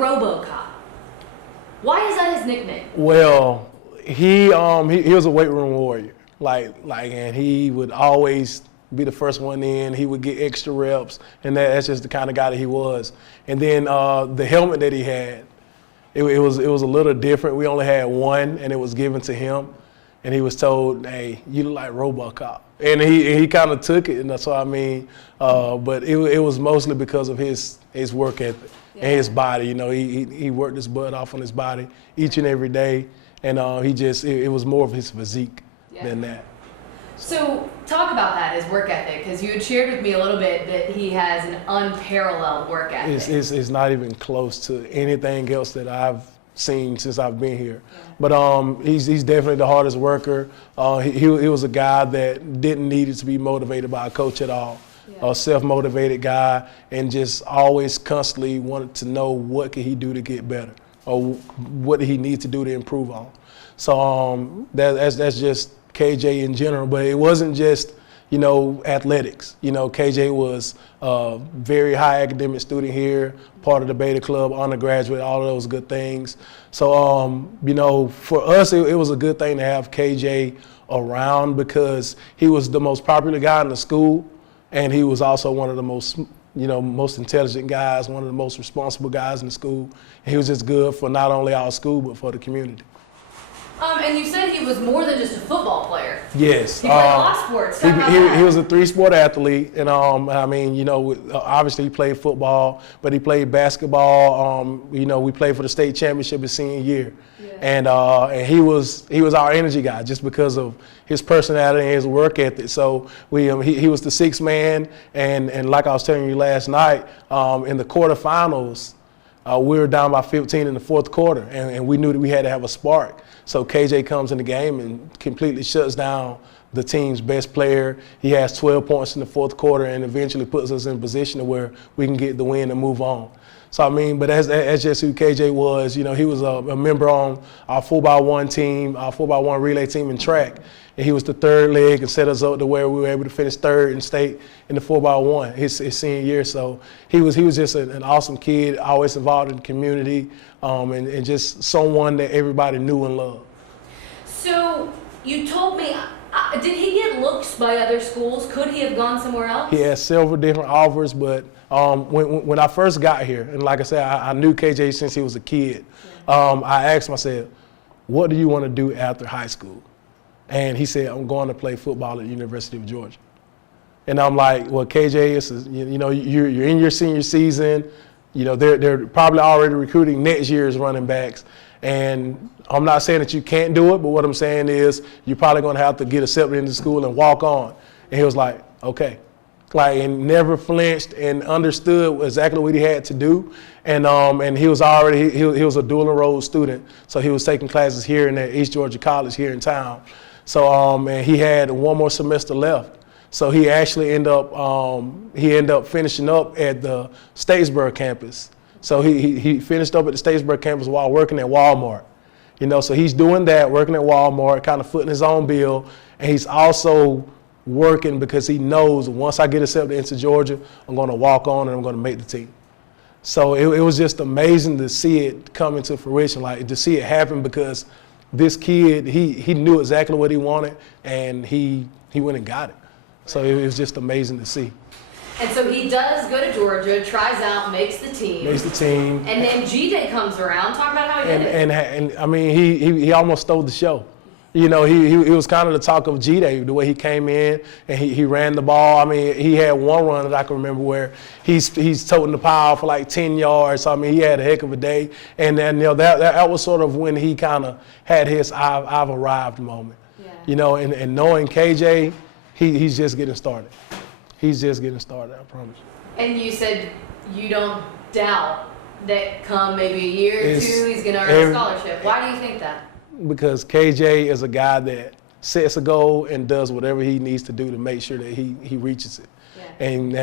Robocop. Why is that his nickname? Well, he was a weight room warrior. And he would always be the first one in. He would get extra reps, and that's just the kind of guy that he was. And then the helmet that he had, it was a little different. We only had one, and it was given to him. And he was told, "Hey, you look like Robocop," and he kind of took it, and that's what I mean. But it was mostly because of his work ethic and his body. You know, he worked his butt off on his body each and every day, and it was more of his physique than that. So talk about that, his work ethic, because you had shared with me a little bit that he has an unparalleled work ethic. It's not even close to anything else that I've seen since I've been here. But he's definitely the hardest worker. He was a guy that didn't need to be motivated by a coach at all. A self-motivated guy, and just always constantly wanted to know what could he do to get better, or what did he need to do to improve on. So that's just KJ in general, but it wasn't just, athletics. KJ was a very high academic student here, part of the Beta Club, undergraduate, all of those good things. So, for us, it was a good thing to have KJ around, because he was the most popular guy in the school, and he was also one of the most intelligent guys, one of the most responsible guys in the school. And he was just good for not only our school, but for the community. And you said he was more than just a football player. Yes. He played a lot of sports. He was a 3-sport athlete, and obviously he played football, but he played basketball. We played for the state championship his senior year, and he was our energy guy just because of his personality and his work ethic. So he was the sixth man, and like I was telling you last night, in the quarterfinals, we were down by 15 in the fourth quarter, and we knew that we had to have a spark. So KJ comes in the game and completely shuts down the team's best player. He has 12 points in the fourth quarter, and eventually puts us in a position where we can get the win and move on. So, but that's just who KJ was. He was a member on our 4x1 team, our 4x1 relay team in track. And he was the third leg and set us up to where we were able to finish third in state in the 4x1 his senior year. So he was just an awesome kid, always involved in the community, and just someone that everybody knew and loved. So you told me, did he get looks by other schools? Could he have gone somewhere else? He had several different offers, but when I first got here, and like I said, I knew KJ since he was a kid, I asked myself, what do you want to do after high school? And he said, I'm going to play football at the University of Georgia. And I'm like, well, KJ, you're in your senior season. They're probably already recruiting next year's running backs. And I'm not saying that you can't do it, but what I'm saying is you're probably going to have to get accepted into school and walk on. And he was like, okay. And never flinched and understood exactly what he had to do. And he was already, he was a dual enrolled student. So he was taking classes here and at East Georgia College here in town. So, and he had one more semester left. So he actually ended up finishing up at the Swainsboro campus. So he finished up at the Swainsboro campus while working at Walmart. So he's doing that, working at Walmart, kind of footing his own bill. And he's also working because he knows once I get accepted into Georgia, I'm going to walk on and I'm going to make the team. So it was just amazing to see it come into fruition, to see it happen, because this kid, he knew exactly what he wanted, and he went and got it. So it was just amazing to see. And so he does go to Georgia, tries out, makes the team. And then G-Day comes around. Talk about how he did it. And he almost stole the show. He was kind of the talk of G-Day, the way he came in and he ran the ball. He had one run that I can remember where he's toting the pile for like 10 yards. So, he had a heck of a day. And then, that was sort of when he kind of had his I've arrived moment. Yeah. And knowing KJ, he's just getting started. He's just getting started, I promise. And you said you don't doubt that come maybe a year or two, he's going to earn a scholarship. Why do you think that? Because KJ is a guy that sets a goal and does whatever he needs to do to make sure that he reaches it. Yeah. And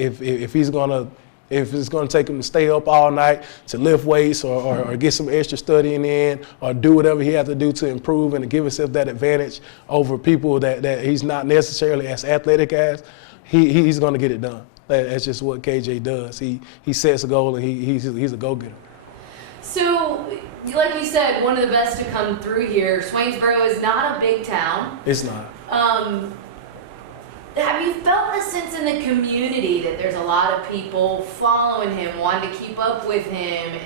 if it's going to take him to stay up all night to lift weights or get some extra studying in or do whatever he has to do to improve and to give himself that advantage over people that he's not necessarily as athletic as, he's going to get it done. That's just what KJ does. He sets a goal and he's a go-getter. So, like you said, one of the best to come through here. Swainsboro is not a big town. It's not. Have you felt a sense in the community that there's a lot of people following him, wanting to keep up with him,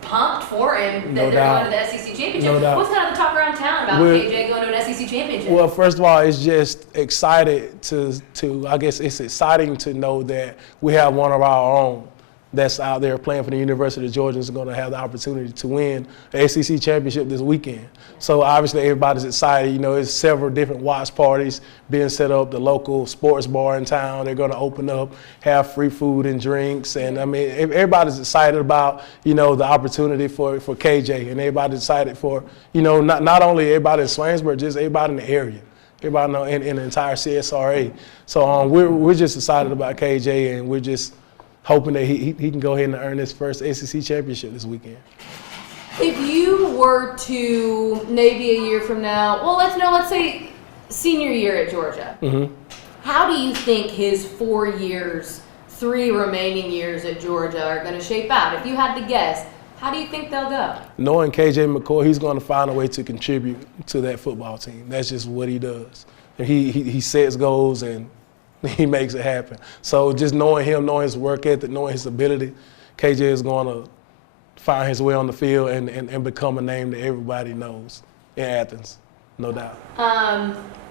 pumped for him that they're going to the SEC championship? No doubt. What's kind of the talk around town about KJ going to an SEC championship? Well, first of all, it's just excited to I guess it's exciting to know that we have one of our own that's out there playing for the University of Georgia is going to have the opportunity to win the SEC championship this weekend. So obviously everybody's excited. You know, there's several different watch parties being set up. The local sports bar in town, they're going to open up, have free food and drinks. And I mean, everybody's excited about, you know, the opportunity for KJ, and everybody's excited for, you know, not only everybody in Swainsboro, just everybody in the area. Everybody in the entire CSRA. So we're just excited about KJ, and we're just hoping that he can go ahead and earn his first SEC championship this weekend. If you were to maybe a year from now, well, let's say senior year at Georgia, how do you think his 4 years, 3 remaining years at Georgia are going to shape out? If you had to guess, how do you think they'll go? Knowing KJ McCoy, he's going to find a way to contribute to that football team. That's just what he does. And he sets goals and he makes it happen. So just knowing him, knowing his work ethic, knowing his ability, KJ is going to find his way on the field and become a name that everybody knows in Athens, no doubt.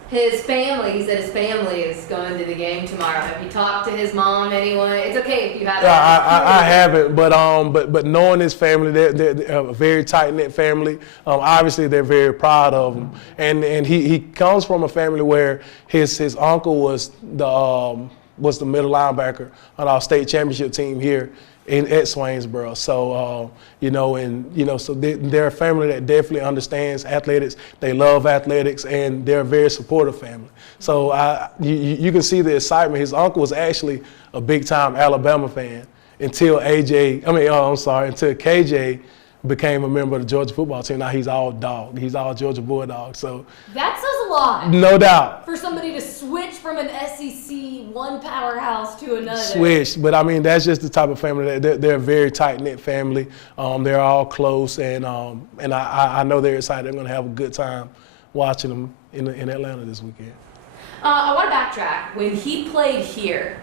His family, he said his family is going to the game tomorrow. Have you talked to his mom, anyone? It's okay if you haven't. I haven't, but knowing his family, they're a very tight-knit family. Obviously, they're very proud of him. And he comes from a family where his uncle was the middle linebacker on our state championship team here at Swainsboro. So, so they're a family that definitely understands athletics. They love athletics, and they're a very supportive family. So you can see the excitement. His uncle was actually a big-time Alabama fan until KJ became a member of the Georgia football team. Now he's all dog. He's all Georgia Bulldog. So that says a lot. No doubt. For somebody to switch from an SEC one powerhouse to another. Switch, but I mean that's just the type of family that they're a very tight-knit family. They're all close, and I know they're excited. They're going to have a good time watching them in Atlanta this weekend. I want to backtrack. When he played here,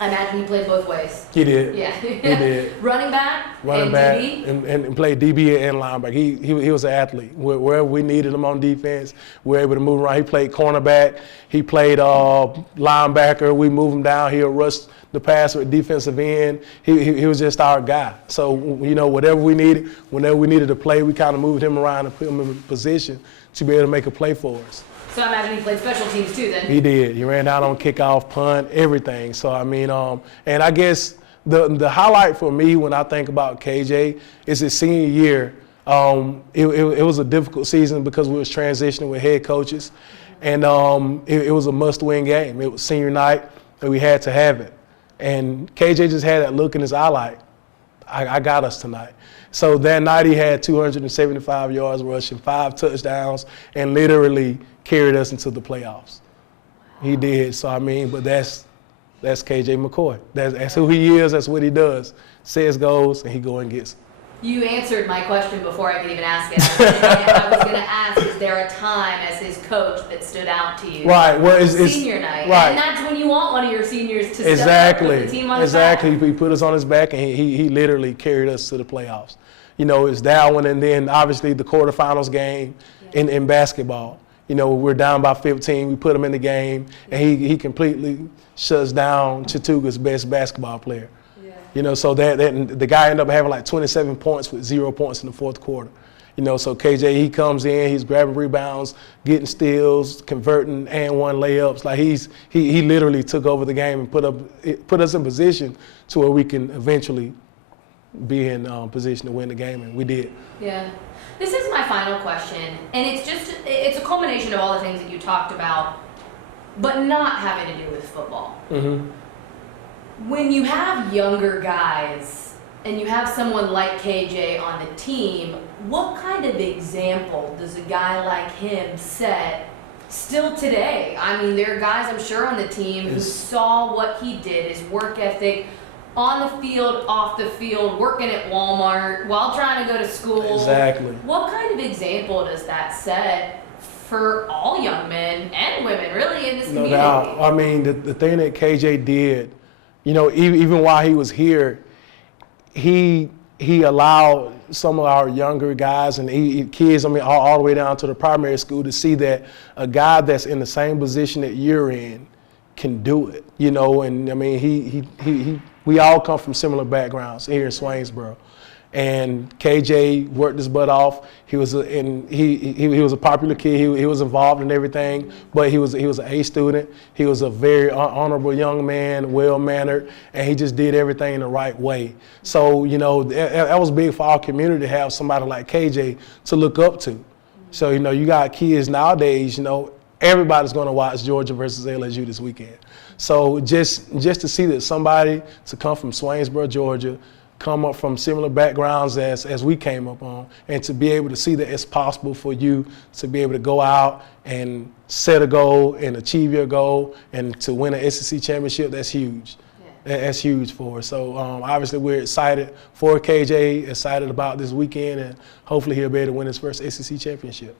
I imagine he played both ways. He did. Yeah. He did. Running back, DB? And played DB and linebacker. He was an athlete. Wherever we needed him on defense, we were able to move around. He played cornerback. He played linebacker. We moved him down. He'll rush the passer at defensive end. He was just our guy. So, whatever we needed, whenever we needed to play, we kind of moved him around and put him in a position to be able to make a play for us. So I imagine he played special teams too then. He did. He ran down on kickoff, punt, everything. So, I mean, and I guess the highlight for me when I think about KJ is his senior year. It was a difficult season because we was transitioning with head coaches. And it was a must-win game. It was senior night, and we had to have it. And KJ just had that look in his eye like, I got us tonight. So that night he had 275 yards rushing, 5 touchdowns, and literally carried us into the playoffs. He did. So, I mean, but that's KJ McCoy. That's who he is. That's what he does. Says goes, and he go and gets it. You answered my question before I could even ask it. I was going to ask, is there a time as his coach that stood out to you? Right. Well, it's senior night. Right. And that's when you want one of your seniors to step up with the team on his back. He put us on his back, and he literally carried us to the playoffs. It's that one, and then obviously the quarterfinals game in basketball. We're down by 15. We put him in the game, and he completely shuts down Chattanooga's best basketball player. So that the guy ended up having like 27 points with 0 points in the fourth quarter. So KJ, he comes in, he's grabbing rebounds, getting steals, converting and one layups. Like he literally took over the game and put us in position to where we can eventually be in position to win the game, and we did. Yeah. This is my final question, and it's a culmination of all the things that you talked about, but not having to do with football. Mm-hmm. When you have younger guys and you have someone like KJ on the team, what kind of example does a guy like him set still today? I mean, there are guys I'm sure on the team who saw what he did, his work ethic. on the field, off the field, working at Walmart, while trying to go to school. Exactly. What kind of example does that set for all young men and women, really, in this community? No doubt. I mean, the thing that KJ did, you know, even while he was here, he allowed some of our younger guys and kids, I mean, all the way down to the primary school, to see that a guy that's in the same position that you're in can do it, you know. And I mean, we all come from similar backgrounds here in Swainsboro. And KJ worked his butt off. He was a popular kid. He was involved in everything, but he was an A student. He was a very honorable young man, well-mannered, and he just did everything in the right way. So, you know, that was big for our community to have somebody like KJ to look up to. So, you know, you got kids nowadays, you know, everybody's going to watch Georgia versus LSU this weekend. So just to see that somebody to come from Swainsboro, Georgia, come up from similar backgrounds as we came up on, and to be able to see that it's possible for you to be able to go out and set a goal and achieve your goal and to win an SEC championship, that's huge. Yeah. That's huge for us. So obviously we're excited for KJ, excited about this weekend, and hopefully he'll be able to win his first SEC championship.